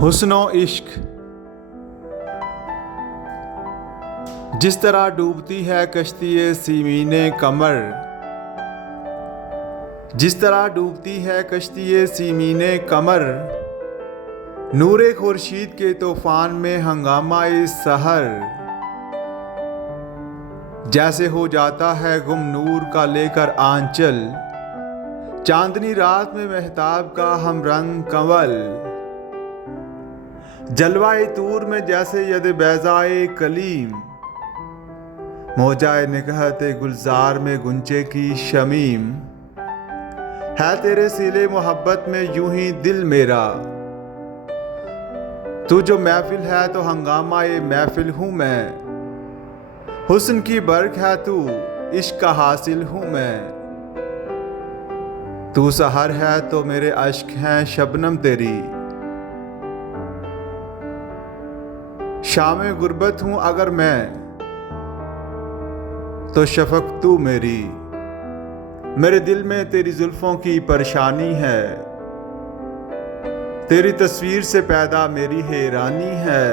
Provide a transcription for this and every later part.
हुस्नो इश्क। जिस तरह डूबती है कश्ती सीमीने कमर, जिस तरह डूबती है कश्ती सीमीने कमर, नूरे खुर्शीद के तूफान में हंगामा सहर, जैसे हो जाता है गुम नूर का लेकर आंचल, चांदनी रात में महताब का हम रंग कंवल, जलवाए तूर में जैसे यद बैजाए कलीम, मोजाए निकहते गुलजार में गुंचे की शमीम, है तेरे सिले मोहब्बत में यूं ही दिल मेरा, तू जो महफिल है तो हंगामा ये महफिल हूँ मैं, हुस्न की बर्क है तू इश्क का हासिल हूँ मैं, तू सहर है तो मेरे अश्क हैं शबनम तेरी, शामे गुर्बत हूँ अगर मैं तो शफक तू मेरी, मेरे दिल में तेरी जुल्फों की परेशानी है, तेरी तस्वीर से पैदा मेरी हैरानी है,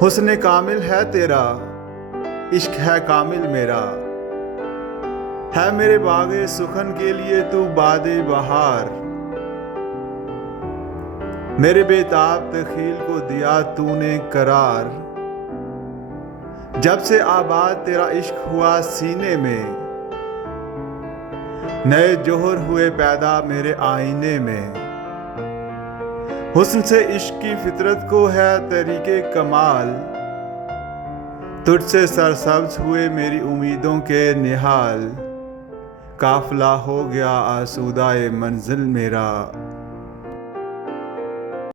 हुस्न कामिल है तेरा इश्क है कामिल मेरा, है मेरे बागे सुखन के लिए तू बादे बहार, मेरे बेताब तखील को दिया तूने करार, जब से आबाद तेरा इश्क हुआ सीने में, नए जोहर हुए पैदा मेरे आईने में, हुस्न से इश्क की फितरत को है तरीके कमाल, तुझसे सरसब्ज हुए मेरी उम्मीदों के निहाल, काफिला हो गया आसूदाए मंजिल मेरा।